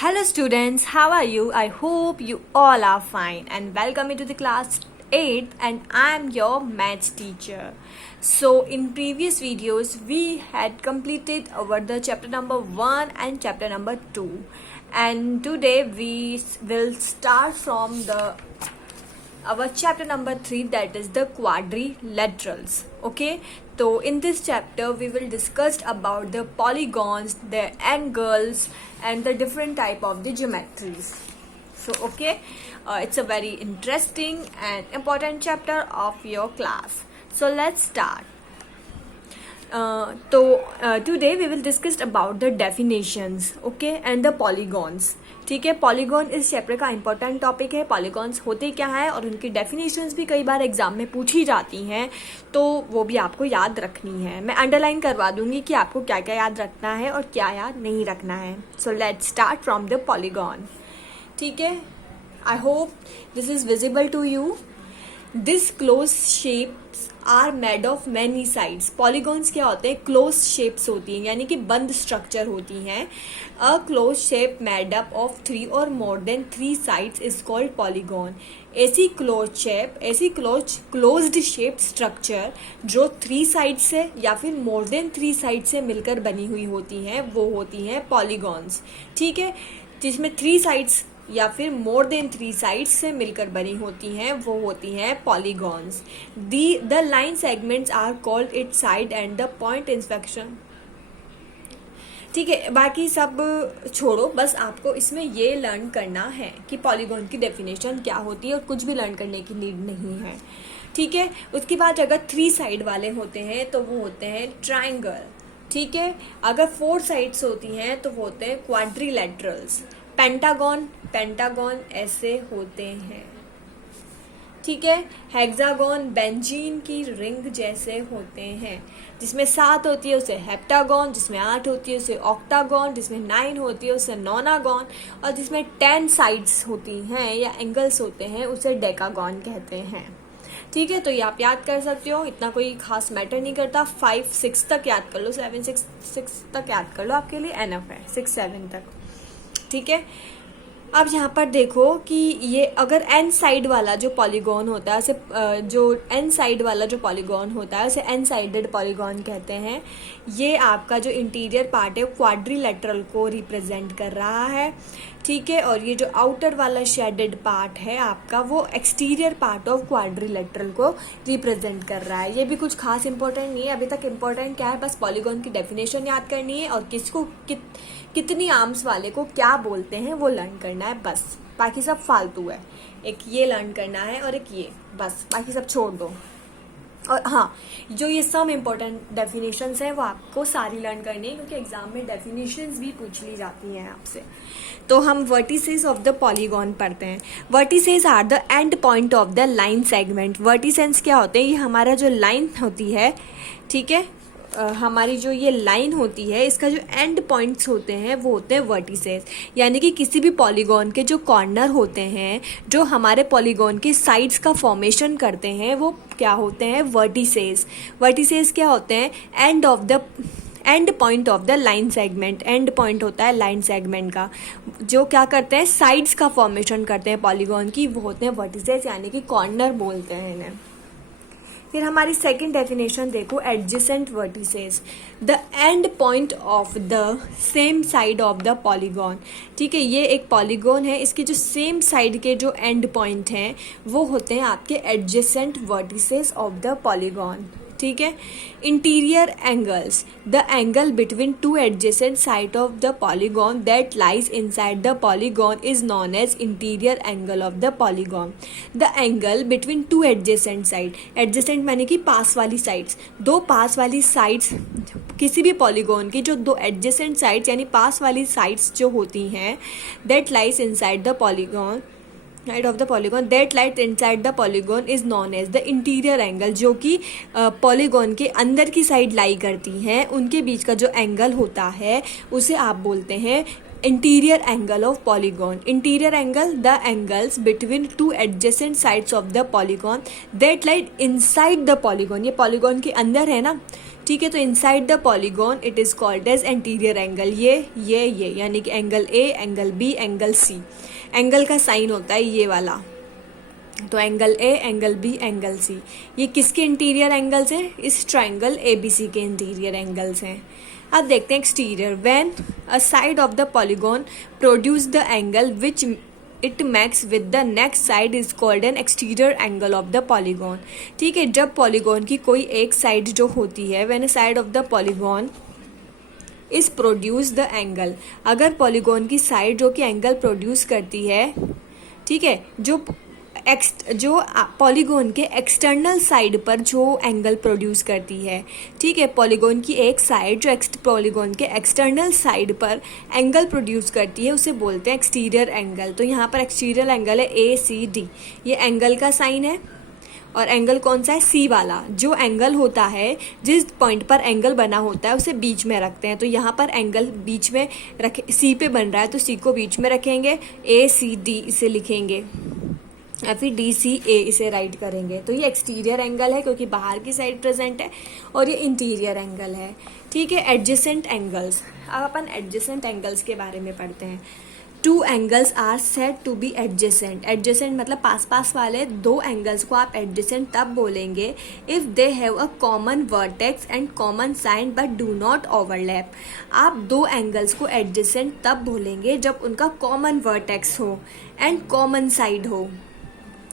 Hello students, how are you? I hope you all are fine and welcome to the class 8th and I am your maths teacher. So in previous videos we had completed our the chapter number 1 and chapter number 2 and today we will start from our chapter number 3, that is the quadrilaterals. Okay, so in this chapter we will discuss about the polygons, the angles and the different type of the geometries. So okay, it's a very interesting and important chapter of your class. So let's start. Today we will discuss about the definitions, okay, and the polygons. ठीक है, polygon इस chapter का important topic है. Polygons होते क्या है और उनकी डेफिनेशंस भी कई बार एग्जाम में पूछी जाती हैं, तो वो भी आपको याद रखनी है. मैं अंडरलाइन करवा दूंगी कि आपको क्या क्या याद रखना है और क्या याद नहीं रखना है. So let's start from the polygon. ठीक है, I hope this is visible to you. This close shapes are made of many sides. Polygons क्या होते हैं? क्लोज शेप्स होती हैं, यानी कि बंद स्ट्रक्चर होती हैं. A close shape made up of 3 और more than 3 sides is called polygon. ऐसी क्लोज शेप, ऐसी क्लोज्ड शेप स्ट्रक्चर जो 3 साइड से या फिर मोर देन 3 साइड से मिलकर बनी हुई होती हैं, वो होती हैं पॉलीगॉन्स. ठीक है, जिसमें 3 साइड्स या फिर मोर देन 3 साइड्स से मिलकर बनी होती हैं, वो होती हैं polygons. The line segments are called its side and the point inspection. ठीक है, बाकी सब छोड़ो, बस आपको इसमें ये लर्न करना है कि पॉलीगॉन की डेफिनेशन क्या होती है और कुछ भी लर्न करने की नीड नहीं है. ठीक है, उसके बाद अगर 3 साइड वाले होते हैं तो वो होते हैं ट्राइंगल. ठीक है, अगर 4 साइड्स होती हैं तो वो होते हैं क्वाड्रिलेटरल्स. पेंटागन ऐसे होते हैं. ठीक है, हेक्सागन बेंजीन की रिंग जैसे होते हैं. जिसमें 7 होती है उसे हेप्टागन, जिसमें 8 होती है उसे ऑक्टागन, जिसमें 9 होती है उसे नोनागन, और जिसमें 10 साइड्स होती हैं या एंगल्स होते हैं उसे डेकागन कहते हैं. ठीक है, तो ये आप याद कर सकते हो, इतना कोई खास मैटर नहीं करता. 5, 6 तक याद कर लो, 7, 6 तक याद कर लो, आपके लिए एनफ है 6, 7 तक. ठीक है, अब यहाँ पर देखो कि ये अगर एन साइड वाला जो पॉलीगॉन होता है, उसे एन साइडेड पॉलीगॉन कहते हैं. ये आपका जो इंटीरियर पार्ट है क्वाड्रिलेटरल को रिप्रेजेंट कर रहा है. ठीक है, और ये जो आउटर वाला शेडेड पार्ट है आपका, वो एक्सटीरियर पार्ट ऑफ क्वाड्रिलेटरल को रिप्रेजेंट कर रहा है. ये भी कुछ खास इंपॉर्टेंट नहीं है. अभी तक इंपॉर्टेंट क्या है? बस पॉलीगॉन की डेफिनेशन याद करनी है और किसको कितनी आर्म्स वाले को क्या बोलते हैं वो लर्न करना है बस. बाकी सब फालतू है. एक ये लर्न करना है और एक ये, बस बाकी सब छोड़ दो. और हाँ, जो ये सम इम्पोर्टेंट डेफिनेशंस हैं वो आपको सारी लर्न करनी है, क्योंकि एग्जाम में डेफिनेशंस भी पूछ ली जाती हैं आपसे. तो हम वर्टिसेस ऑफ द पॉलीगॉन पढ़ते हैं. Vertices are the end point of the line segment. Vertices क्या होते हैं? ये हमारा जो लाइन होती है, ठीक है, हमारी जो ये लाइन होती है, इसका जो एंड पॉइंट्स होते हैं वो होते हैं वर्टिसेस. यानी कि किसी भी पॉलीगॉन के जो कॉर्नर होते हैं, जो हमारे पॉलीगॉन के साइड्स का फॉर्मेशन करते हैं, वो क्या होते हैं? वर्टिसेस. वर्टिसेस क्या होते हैं? And point of the line segment. And point होता है लाइन सेगमेंट का, जो क्या करते हैं? साइड्स का फॉर्मेशन करते हैं पॉलीगॉन की, वो होते हैं वर्टिसेस, यानी कि कॉर्नर बोलते हैं इन्हें. फिर हमारी सेकंड डेफिनेशन देखो, adjacent vertices. The end point of the same side of the polygon. ठीक है, ये एक पॉलीगॉन है, इसके जो सेम साइड के जो एंड पॉइंट हैं वो होते हैं आपके adjacent vertices of the polygon. ठीक है, interior angles. The angle between 2 adjacent side of the polygon that lies inside the polygon is known as interior angle of the polygon. The angle between 2 adjacent side. Adjacent माने कि पास वाली sides. 2 पास वाली sides किसी भी polygon की, जो 2 adjacent sides यानी पास वाली साइड्स जो होती हैं, that lies inside the polygon side of the polygon, that light inside the polygon is known as the interior angle. जो कि पॉलीगॉन के अंदर की साइड लाई करती हैं, उनके बीच का जो एंगल होता है उसे आप बोलते हैं interior angle of polygon. Interior angle, the angles between 2 adjacent sides of the polygon that light inside the polygon. ये पॉलीगॉन के अंदर है ना, ठीक है। तो inside the polygon it is called as interior angle. ये यानी कि angle A, angle B, angle C. Angle का साइन होता है ये वाला, तो angle A, angle B, angle C, ये किसके इंटीरियर एंगल्स हैं? इस ट्राइंगल एबीसी के इंटीरियर एंगल्स हैं। अब देखते हैं exterior. When a side of the polygon produce the angle which it max with the next side is called an exterior angle of the polygon. ठीक है, जब पॉलीगॉन की कोई एक साइड जो होती है, when a side of the polygon is produce the angle, अगर पॉलीगॉन की साइड जो कि एंगल प्रोड्यूस करती है, ठीक है, जो पॉलीगॉन के एक्सटर्नल साइड पर जो एंगल प्रोड्यूस करती है, ठीक है, पॉलीगॉन की एक साइड जो पॉलीगॉन के एक्सटर्नल साइड पर एंगल प्रोड्यूस करती है, उसे बोलते हैं एक्सटीरियर एंगल। तो यहाँ पर एक्सटीरियर एंगल है ए सी डी, ये एंगल का साइन है। और एंगल कौन सा है? सी वाला। जो एंगल होता है, जिस पॉइंट पर एंगल बना होता है उसे बीच में रखते हैं। तो यहाँ पर एंगल बीच में रखे, सी पे बन रहा है तो सी को बीच में रखेंगे, ए सी डी इसे लिखेंगे, या फिर डी सी ए इसे राइट करेंगे। तो ये एक्सटीरियर एंगल है क्योंकि बाहर की साइड प्रेजेंट है, और ये इंटीरियर एंगल है। ठीक है, एडजेसेंट एंगल्स। अब अपन एडजेसेंट एंगल्स के बारे में पढ़ते हैं। Two angles are said to be adjacent. Adjacent मतलब पास पास वाले दो एंगल्स को आप एडजेसेंट तब बोलेंगे if they have a common vertex and common sign but do not overlap. आप दो एंगल्स को एडजेसेंट तब बोलेंगे जब उनका कॉमन वर्टेक्स हो एंड कॉमन साइड हो।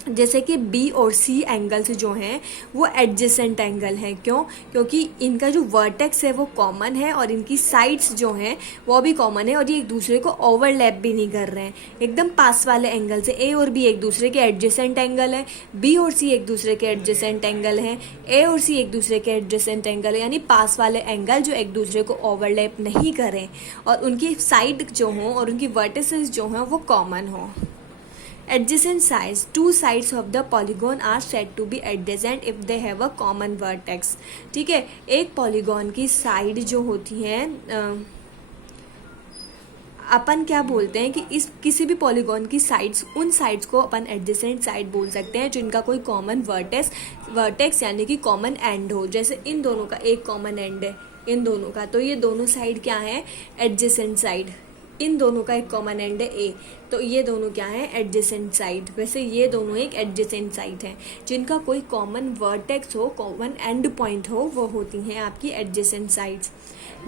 जैसे कि बी और सी एंगल्स जो हैं वो एडजेसेंट एंगल हैं। क्यों? क्योंकि इनका जो वर्टेक्स है वो कॉमन है और इनकी साइड्स जो हैं वो भी कॉमन है, और ये एक दूसरे को ओवरलैप भी नहीं कर रहे हैं, एकदम पास वाले एंगल से। ए और बी एक दूसरे के एडजेसेंट एंगल है, बी और सी एक दूसरे के एडजेसेंट एंगल हैं, ए और सी एक दूसरे के एडजेसेंट एंगल है, यानी पास वाले एंगल जो एक दूसरे को ओवरलैप नहीं करें और उनकी साइड जो हों और उनकी वर्टिसेस जो हैं वो कॉमन हों। Adjacent sides. Two sides of the polygon are said to be adjacent if they have a common vertex. ठीक है, एक पॉलीगॉन की साइड जो होती हैं, अपन क्या बोलते हैं कि इस किसी भी पॉलीगॉन की साइड्स, उन साइड्स को अपन एडजेसेंट साइड बोल सकते हैं जिनका कोई कॉमन वर्टेक्स यानी कि कॉमन एंड हो। जैसे इन दोनों का एक कॉमन एंड है इन दोनों का, तो ये दोनों साइड क्या है? Adjacent side. इन दोनों का एक कॉमन एंड है ए, तो ये दोनों क्या है? Adjacent side. वैसे ये दोनों एक एडजेसेंट साइड हैं। जिनका कोई कॉमन वर्टेक्स हो, कॉमन एंड पॉइंट हो, वो होती हैं आपकी एडजेसेंट साइड्स।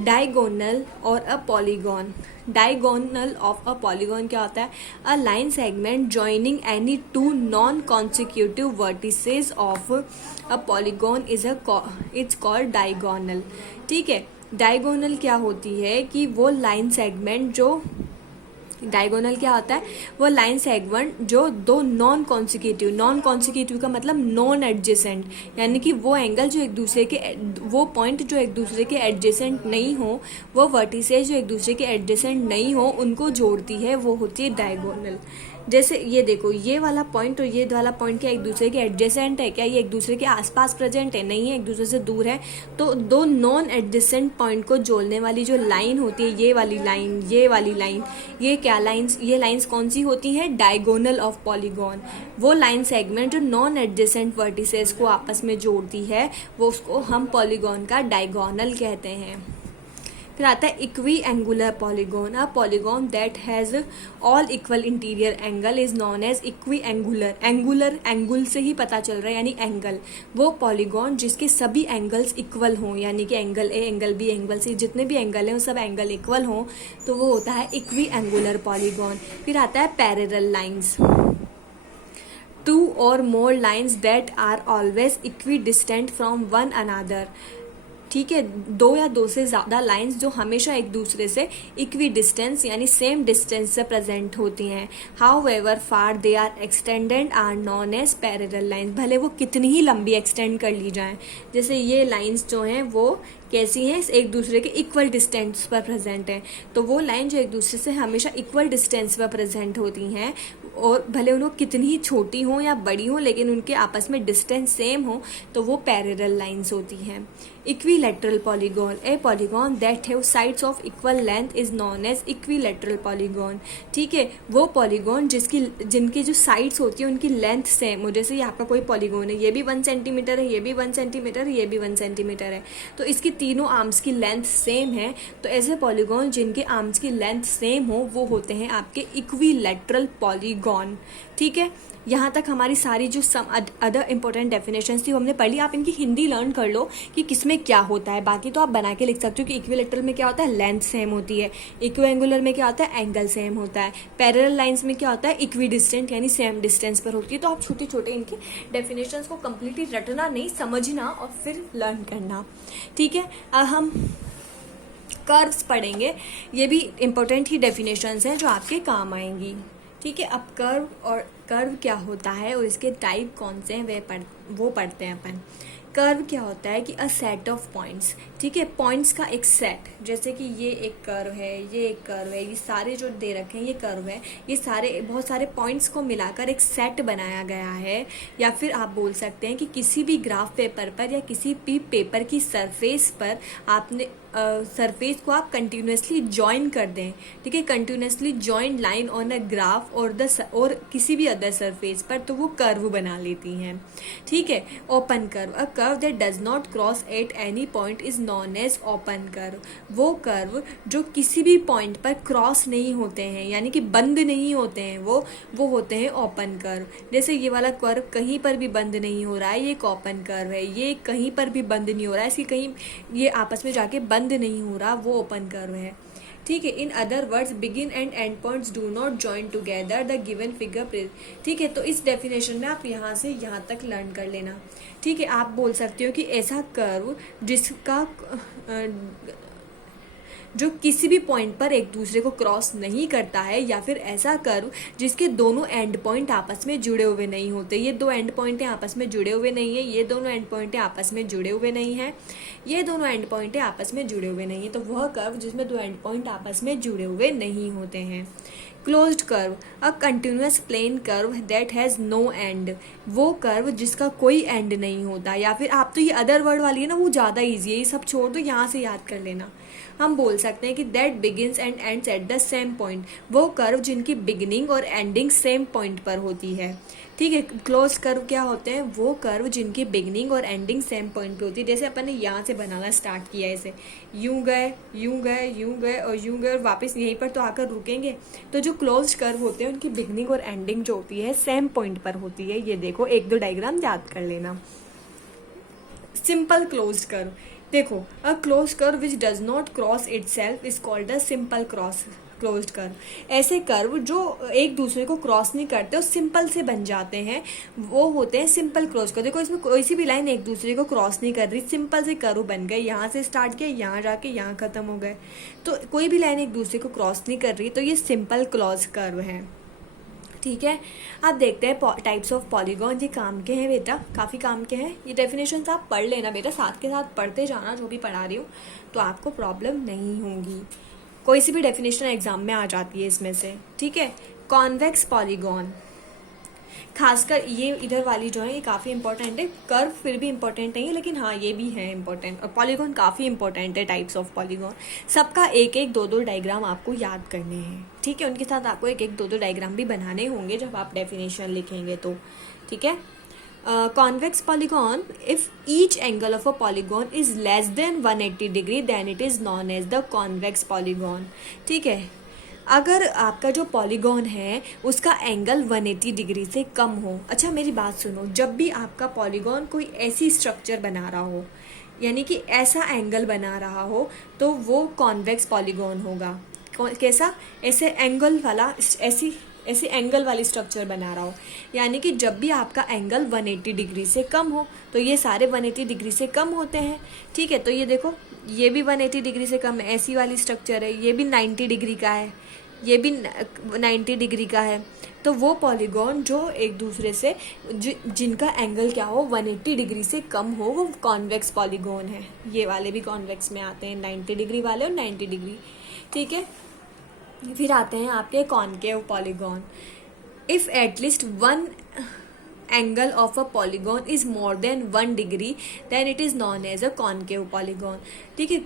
डायगोनल और a polygon. Diagonal of a polygon क्या होता है? A line segment joining any two non consecutive vertices of a polygon it's called diagonal. ठीक है, डायगोनल क्या होती है कि वो लाइन सेगमेंट जो डायगोनल क्या होता है? वो लाइन सेगमेंट जो दो नॉन कॉन्सिक्यूटिव का मतलब नॉन एडजेसेंट, यानी कि वो एंगल जो एक दूसरे के, वो पॉइंट जो एक दूसरे के एडजेसेंट नहीं हो, वो वर्टिसेस जो एक दूसरे के एडजेसेंट नहीं हो, उनको जोड़ती है, वो होती है डायगोनल। जैसे ये देखो, ये वाला पॉइंट और ये वाला पॉइंट क्या एक दूसरे के एडजेसेंट है? क्या ये एक दूसरे के आसपास प्रेजेंट है? नहीं है, एक दूसरे से दूर है। तो दो नॉन एडजेसेंट पॉइंट को जोड़ने वाली जो लाइन होती है, ये वाली लाइन, ये वाली लाइन, ये क्या लाइंस? ये लाइंस कौन सी होती हैं? Diagonal of polygon. वो लाइन सेगमेंट जो नॉन एडजेसेंट वर्टिसेस को आपस में जोड़ती है, वो उसको हम पॉलीगॉन का डायगोनल कहते हैं। फिर आता है equiangular polygon. A polygon that has all equal interior angle is known as equiangular. Angular angle से ही पता चल रहा है, यानी एंगल। वो पॉलीगॉन जिसके सभी एंगल्स इक्वल हों, यानी कि angle A, angle B, angle C, जितने भी एंगल हैं वो सब एंगल इक्वल हों, तो वो होता है इक्वी एंगुलर पॉलीगॉन। फिर आता है parallel lines. Two or more lines that are always equidistant from one another. ठीक है, दो या दो से ज़्यादा लाइंस जो हमेशा एक दूसरे से इक्वी डिस्टेंस यानी सेम डिस्टेंस से प्रेजेंट होती हैं। However far they are extended are known as parallel lines. भले वो कितनी ही लंबी एक्सटेंड कर ली जाएं। जैसे ये लाइंस जो हैं वो कैसी हैं? एक दूसरे के इक्वल डिस्टेंस पर प्रेजेंट हैं। तो वो लाइन जो एक दूसरे से हमेशा इक्वल डिस्टेंस पर प्रेजेंट होती हैं, और भले उन लोग कितनी ही छोटी हों या बड़ी हों, लेकिन उनके आपस में डिस्टेंस सेम हो, तो वो पैरेलल लाइंस होती हैं। Equilateral polygon. A polygon that have sides of equal length is known as equilateral polygon. ठीक है, वो पॉलीगॉन जिनकी जो साइड्स होती है उनकी लेंथ सेम हो। जैसे ये आपका कोई पॉलीगॉन है, ये भी 1 सेंटीमीटर है, ये भी 1 सेंटीमीटर, ये भी 1 सेंटीमीटर है, तो इसकी तीनों आर्म्स की लेंथ सेम है, तो ऐसे पॉलीगॉन जिनके आर्म्स की लेंथ सेम हो वो होते हैं आपके इक्विलैटरल पॉलीगॉन। ठीक है, यहाँ तक हमारी सारी जो सम अदर इंपॉर्टेंट डेफिनेशंस थी हमने पढ़ ली। आप इनकी हिंदी लर्न कर लो कि किसमें क्या होता है, बाकी तो आप बना के लिख सकते हो कि इक्विलैटरल में क्या होता है, लेंथ सेम होती है, इक्विएंगुलर में क्या होता है, एंगल सेम होता है, पैरेलल लाइंस में क्या होता है, इक्विडिस्टेंट यानी सेम डिस्टेंस पर होती है। तो आप छोटे छोटे इनकी डेफिनेशंस को कंप्लीटली रटना नहीं, समझना और फिर लर्न करना। ठीक है, अब हम कर्व्स पढ़ेंगे, ये भी इंपॉर्टेंट ही डेफिनेशंस हैं जो आपके काम आएंगी। ठीक है, अब कर्व क्या होता है और इसके टाइप कौन से हैं वो पढ़ते हैं अपन। कर्व क्या होता है कि अ सेट ऑफ पॉइंट्स, ठीक है, पॉइंट्स का एक सेट, जैसे कि ये एक कर्व है, ये एक कर्व है, ये सारे जो दे रखे हैं ये कर्व है, ये सारे बहुत सारे पॉइंट्स को मिलाकर एक सेट बनाया गया है। या फिर आप बोल सकते हैं कि किसी भी ग्राफ पेपर पर या किसी भी पेपर की सरफेस पर आपने सरफेस को आप कंटिन्यूसली ज्वाइन कर दें। ठीक है, continuously join line on a graph और किसी भी अदर सरफेस पर, तो वो कर्व बना लेती हैं। ठीक है, open curve, a curve that does not cross at any point is known as open curve. वो कर्व जो किसी भी पॉइंट पर क्रॉस नहीं होते हैं यानी कि बंद नहीं होते हैं, वो होते हैं ओपन कर्व। जैसे ये वाला कर्व कहीं पर भी बंद नहीं हो रहा है, ये एक ओपन कर्व है। ये कहीं पर भी बंद नहीं हो रहा है, इसकी कहीं ये आपस में जाके बंद नहीं हो रहा, वो ओपन कर्व है। ठीक है, in other words begin and and points do not join together the given figure. ठीक है, तो इस डेफिनेशन में आप यहाँ से यहाँ तक लर्न कर लेना। ठीक है, आप बोल सकते हो कि ऐसा कर्व जिसका जो किसी भी पॉइंट पर एक दूसरे को क्रॉस नहीं करता है, या फिर ऐसा कर्व जिसके दोनों एंड पॉइंट आपस में जुड़े हुए नहीं होते। ये दो एंड पॉइंट आपस में जुड़े हुए नहीं है, ये दोनों एंड पॉइंट आपस में जुड़े हुए नहीं है, ये दोनों एंड पॉइंट आपस में जुड़े हुए नहीं है, तो वह कर्व जिसमें दो एंड पॉइंट आपस में जुड़े हुए नहीं होते हैं। Closed curve, a continuous plane curve that has no end. वो कर्व जिसका कोई एंड नहीं होता। या फिर आप तो ये अदर वर्ड वाली है ना, वो ज़्यादा ईजी है, ये सब छोड़ दो, यहाँ से याद कर लेना। हम बोल सकते हैं कि that begins and ends at the same point. वो कर्व जिनकी बिगिनिंग और एंडिंग सेम पॉइंट पर होती है। ठीक है, क्लोज कर्व क्या होते हैं, वो कर्व जिनकी बिगिनिंग और एंडिंग सेम पॉइंट पे होती है। जैसे अपन ने यहाँ से बनाना स्टार्ट किया, ऐसे यूं गए यूं गए यूं गए और यूं गए और वापस यहीं पर तो आकर रुकेंगे। तो जो क्लोज कर्व होते हैं उनकी बिगिनिंग और एंडिंग जो होती है सेम पॉइंट पर होती है। ये देखो, एक दो डायग्राम याद कर लेना। सिंपल क्लोज कर्व, देखो, a close curve which does not cross itself is called a simple closed curve. ऐसे कर्व जो एक दूसरे को क्रॉस नहीं करते और सिंपल से बन जाते हैं, वो होते हैं सिंपल क्लोज कर्व। देखो, इसमें कोई सी भी लाइन एक दूसरे को क्रॉस नहीं कर रही, सिंपल से कर्व बन गए, यहाँ से स्टार्ट किया, यहाँ जाके यहाँ खत्म हो गए। तो कोई भी लाइन एक दूसरे को क्रॉस नहीं कर रही, तो ये सिंपल क्लोज कर्व है। ठीक है, अब देखते हैं टाइप्स ऑफ पॉलीगॉन। ये काम के हैं बेटा, काफ़ी काम के हैं। ये डेफिनेशंस आप पढ़ लेना बेटा, साथ के साथ पढ़ते जाना जो भी पढ़ा रही हूँ, तो आपको प्रॉब्लम नहीं होगी। कोई सी भी डेफिनेशन एग्जाम में आ जाती है इसमें से। ठीक है, कॉन्वेक्स पॉलीगॉन, खासकर ये इधर वाली जो है ये काफ़ी इंपॉर्टेंट है। कर्व फिर भी इंपॉर्टेंट नहीं है, लेकिन हाँ ये भी है इंपॉर्टेंट। और पॉलीगॉन काफ़ी इंपॉर्टेंट है, टाइप्स ऑफ पॉलीगॉन। सबका एक एक दो दो डायग्राम आपको याद करने हैं। ठीक है, उनके साथ आपको एक एक दो दो डायग्राम भी बनाने होंगे जब आप डेफिनेशन लिखेंगे तो। ठीक है, convex polygon, if each angle of a polygon is less than 180 degree then it is known as the convex polygon। ठीक है, अगर आपका जो पॉलीगॉन है उसका एंगल 180 डिग्री से कम हो। अच्छा मेरी बात सुनो, जब भी आपका पॉलीगॉन कोई ऐसी स्ट्रक्चर बना रहा हो, यानी कि ऐसा एंगल बना रहा हो, तो वो कॉन्वेक्स पॉलीगॉन होगा। कैसा, ऐसे एंगल वाला, ऐसे एंगल वाली स्ट्रक्चर बना रहा हो, यानी कि जब भी आपका एंगल 180 डिग्री से कम हो, तो ये सारे 180 डिग्री से कम होते हैं। ठीक है, तो ये देखो, ये भी 180 डिग्री से कम है, ऐसी वाली स्ट्रक्चर है, ये भी 90 डिग्री का है, ये भी 90 डिग्री का है। तो वो पॉलीगॉन जो एक दूसरे से जिनका एंगल क्या हो 180 डिग्री से कम हो, वो कॉन्वेक्स पॉलीगॉन है। ये वाले भी कॉन्वेक्स में आते हैं, 90 डिग्री वाले और 90 डिग्री। ठीक है, फिर आते हैं आपके concave polygon. If at least one angle of a polygon is more than 1 degree then it is known as a concave polygon। ठीक है,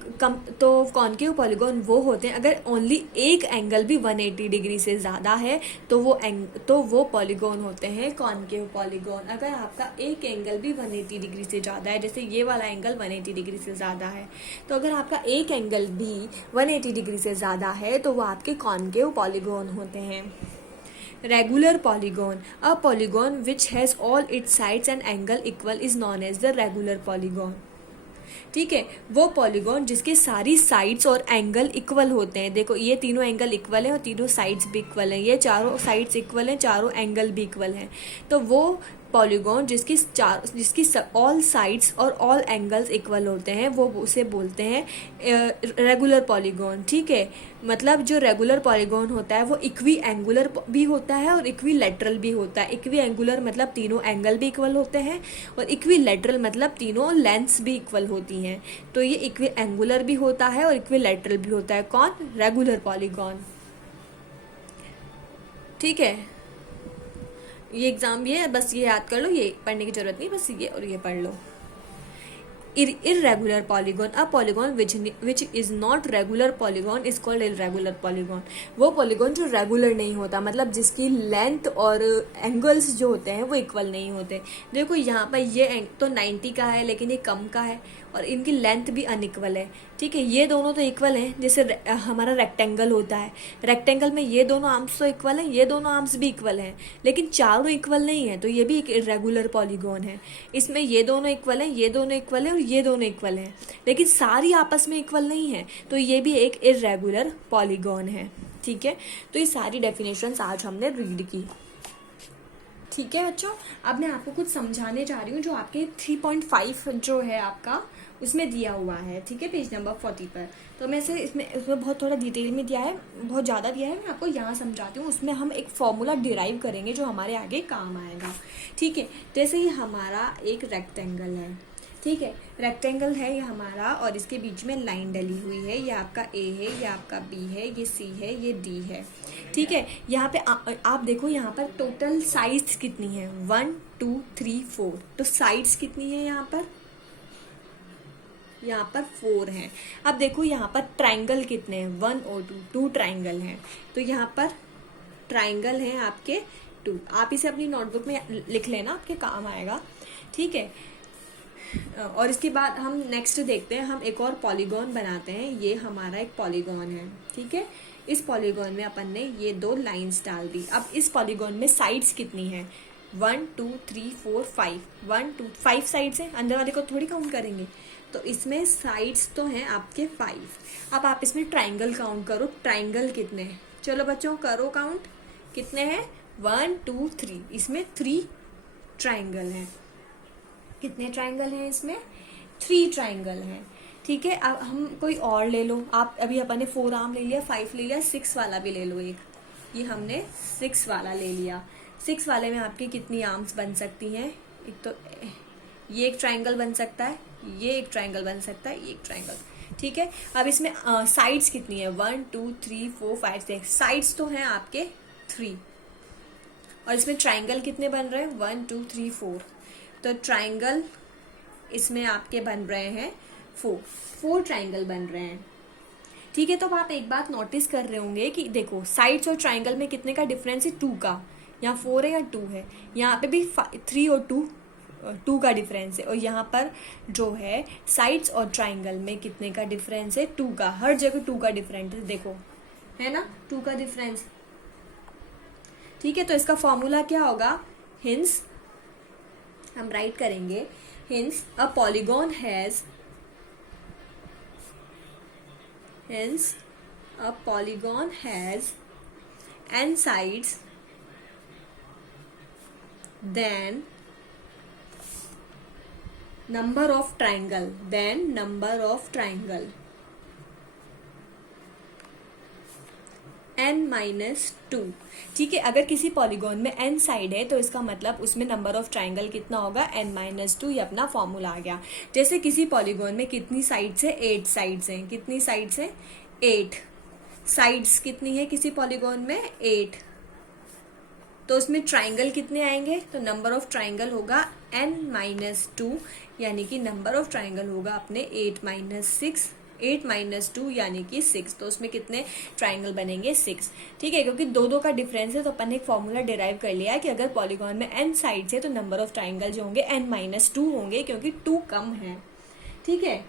तो कॉन्केव पॉलीगॉन वो होते हैं अगर ओनली एक एंगल भी 180 डिग्री से ज़्यादा है तो वो पॉलीगॉन होते हैं कॉन्केव पॉलीगॉन। अगर आपका एक एंगल भी 180 डिग्री से ज़्यादा है, जैसे ये वाला एंगल 180 डिग्री से ज़्यादा है, तो अगर आपका एक एंगल भी 180 डिग्री से ज़्यादा है तो वो आपके कॉन्केव पॉलीगॉन होते हैं। Regular polygon, a polygon which has all its sides and angle equal is known as the regular polygon. ठीक है, वो पॉलीगॉन जिसके सारी साइड्स और एंगल इक्वल होते हैं। देखो ये तीनों एंगल इक्वल हैं और तीनों साइड्स भी इक्वल हैं, ये चारों साइड्स इक्वल हैं, चारों एंगल भी इक्वल हैं, तो वो पॉलीगॉन जिसकी ऑल साइड्स और ऑल एंगल्स इक्वल होते हैं वो उसे बोलते हैं रेगुलर पॉलीगॉन। ठीक है, मतलब जो रेगुलर पॉलीगॉन होता है वो इक्वी एंगुलर भी होता है और इक्वी लेटरल भी होता है। इक्वी एंगुलर मतलब तीनों एंगल भी इक्वल होते हैं और इक्वी लेटरल मतलब तीनों लेंथ्स भी इक्वल होती हैं। तो ये इक्वी एंगुलर भी होता है और इक्वी लेटरल भी होता है। कौन? Regular polygon. ठीक है, ये एग्जाम ये बस ये याद कर लो, ये पढ़ने की जरूरत नहीं, बस ये और ये पढ़ लो। irregular polygon, a polygon which is not regular polygon is called irregular polygon। वो polygon जो regular नहीं होता, मतलब जिसकी लेंथ और एंगल्स जो होते हैं वो इक्वल नहीं होते। देखो यहाँ पर ये तो 90 का है लेकिन ये कम का है और इनकी लेंथ भी अनइक्वल है। ठीक है, ये दोनों तो इक्वल हैं, जैसे हमारा रेक्टेंगल होता है, रेक्टेंगल में ये दोनों आर्म्स तो इक्वल हैं, ये दोनों आर्म्स भी इक्वल हैं, लेकिन चारों इक्वल नहीं है, तो ये भी एक इरेगुलर पॉलीगॉन है। इसमें ये दोनों इक्वल हैं, ये दोनों इक्वल हैं और ये दोनों इक्वल हैं, लेकिन सारी आपस में इक्वल नहीं है, तो ये भी एक इरेगुलर पॉलीगॉन है। ठीक है, तो ये सारी डेफिनेशंस आज हमने रीड की। ठीक है बच्चों, अब मैं आपको कुछ समझाने जा रही हूँ जो आपके 3.5 जो है आपका उसमें दिया हुआ है। ठीक है, पेज नंबर 40 पर। तो मैं इसमें बहुत थोड़ा डिटेल में दिया है, बहुत ज़्यादा दिया है, मैं आपको यहाँ समझाती हूँ। उसमें हम एक फॉर्मूला डिराइव करेंगे जो हमारे आगे काम आएगा। ठीक है, जैसे ये हमारा एक रेक्टेंगल है। ठीक है, रेक्टेंगल है ये हमारा और इसके बीच में लाइन डली हुई है, ये आपका ए है, ये आपका बी है, ये सी है, ये डी है। ठीक है, यहाँ पे आप देखो यहाँ पर टोटल साइड्स कितनी है, 1 2 3 4। तो साइड्स कितनी है यहाँ पर 4 हैं। अब देखो यहाँ पर ट्राइंगल कितने हैं, 1 और 2 ट्राइंगल हैं। तो यहाँ पर ट्राइंगल हैं आपके 2। आप इसे अपनी नोटबुक में लिख लेना, आपके काम आएगा। ठीक है, और इसके बाद हम नेक्स्ट देखते हैं, हम एक और पॉलीगॉन बनाते हैं। ये हमारा एक पॉलीगॉन है। ठीक है, इस पॉलीगॉन में अपन ने ये 2 लाइंस डाल दी। अब इस पॉलीगॉन में साइड्स कितनी है, 1 2 3 4 5 1 2 5 साइड्स हैं, अंदर वाले को थोड़ी काउंट करेंगे, तो इसमें साइड्स तो हैं आपके 5। अब आप इसमें ट्राइंगल काउंट करो, ट्राइंगल कितने हैं, चलो बच्चों करो काउंट, कितने हैं 1 2 3, इसमें 3 ट्राइंगल हैं। कितने ट्राइंगल हैं इसमें, 3 ट्राइंगल हैं। ठीक है, अब हम कोई और ले लो, आप अभी अपन ने 4 आर्म ले लिया, 5 ले लिया, 6 वाला भी ले लो एक, ये हमने 6 वाला ले लिया। 6 वाले में आपकी कितनी आर्म्स बन सकती हैं, एक तो ये एक ट्राइंगल बन सकता है, ये एक ट्राइंगल बन सकता है, ये एक ट्राइंगल। ठीक है, अब इसमें साइड्स कितनी है, 1 2 3 4 5 6, साइड्स तो हैं आपके 3 और इसमें ट्राइंगल कितने बन रहे हैं, 1 2 3 4। तो ट्राइंगल इसमें आपके बन रहे हैं 4 ट्राइंगल बन रहे हैं। ठीक है, तो अब आप एक बात नोटिस कर रहे होंगे कि देखो साइड्स और ट्राइंगल में कितने का डिफरेंस है, 2 का। यहाँ 4 है या 2 है, यहाँ पे भी 3 और 2 का डिफरेंस है, और यहाँ पर जो है साइड्स और ट्राइंगल में कितने का डिफरेंस है, 2 का। हर जगह 2 का डिफरेंस है, देखो है ना, 2 का डिफरेंस। ठीक है, तो इसका फॉर्मूला क्या होगा, हिंस हम राइट करेंगे, hints a polygon has n sides then number of triangle n-2। ठीक है, अगर किसी पॉलीगॉन में n साइड है तो इसका मतलब उसमें नंबर ऑफ ट्राइंगल कितना होगा, n-2। ये अपना फॉर्मूला आ गया। जैसे किसी पॉलीगॉन में कितनी साइड्स है, 8 साइड्स हैं। कितनी साइड्स है, 8 साइड्स कितनी है किसी पॉलीगॉन में, 8। तो उसमें ट्राइंगल कितने आएंगे, तो नंबर ऑफ ट्राइंगल होगा n-2, यानी कि नंबर ऑफ ट्राइंगल होगा अपने 8 - 2 यानी कि 6। तो उसमें कितने ट्राइंगल बनेंगे, 6। ठीक है, क्योंकि दो का डिफरेंस है तो अपन ने एक फॉर्मूला डिराइव कर लिया है कि अगर पॉलीगॉन में n साइड्स है तो नंबर ऑफ ट्राइंगल जो होंगे n-2 होंगे, क्योंकि 2 कम है। ठीक है,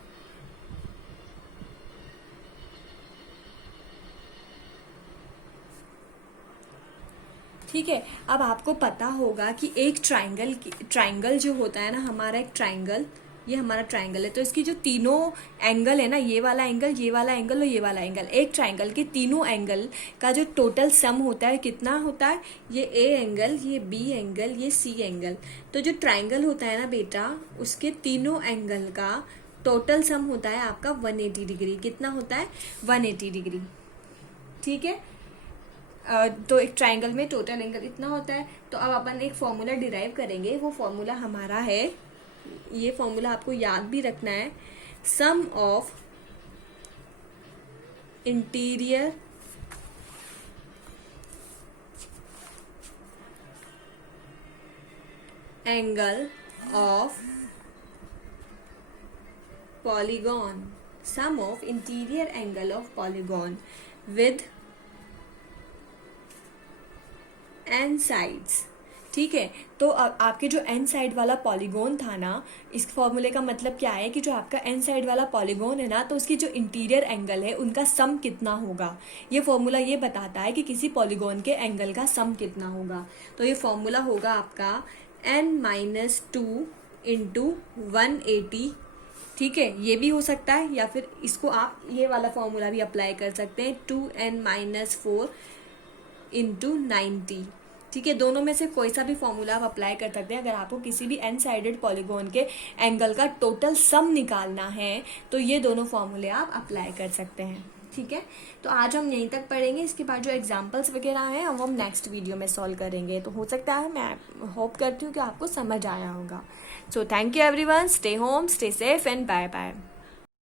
ठीक है। अब आपको पता होगा कि एक ट्राइंगल जो होता है ना, हमारा एक ट्राइंगल, ये हमारा ट्राइंगल है, तो इसकी जो तीनों एंगल है ना, ये वाला एंगल, ये वाला एंगल और ये वाला एंगल, एक ट्राइंगल के तीनों एंगल का जो टोटल सम होता है कितना होता है, ये ए एंगल, ये बी एंगल, ये सी एंगल। तो जो ट्राइंगल होता है ना बेटा, उसके तीनों एंगल का टोटल सम होता है आपका 180 डिग्री। कितना होता है, 180 डिग्री। ठीक है, तो एक ट्राइंगल में टोटल एंगल इतना होता है। तो अब अपन एक फॉर्मूला डिराइव करेंगे, वो फॉर्मूला हमारा है, ये फॉर्मूला आपको याद भी रखना है, sum of interior angle of polygon, sum of interior angle of polygon with n sides. ठीक है, तो आपके जो n साइड वाला पॉलीगॉन था ना, इस फॉर्मूले का मतलब क्या है कि जो आपका n साइड वाला पॉलीगॉन है ना, तो उसकी जो इंटीरियर एंगल है उनका सम कितना होगा। ये फॉर्मूला ये बताता है कि किसी पॉलीगॉन के एंगल का सम कितना होगा। तो ये फॉर्मूला होगा आपका n-2 इंटू 180। ठीक है, ये भी हो सकता है, या फिर इसको आप ये वाला फॉर्मूला भी अप्लाई कर सकते हैं, 2n-4 इंटू 90। ठीक है, दोनों में से कोई सा भी फॉर्मूला आप अप्लाई कर सकते हैं। अगर आपको किसी भी n साइडेड पॉलीगॉन के एंगल का टोटल सम निकालना है तो ये दोनों फॉर्मूले आप अप्लाई कर सकते हैं। ठीक है, तो आज हम यहीं तक पढ़ेंगे। इसके बाद जो एग्जाम्पल्स वगैरह हैं वो हम नेक्स्ट वीडियो में सॉल्व करेंगे। तो हो सकता है, मैं होप करती हूँ कि आपको समझ आया होगा। So thank you everyone, stay home, stay safe and bye bye.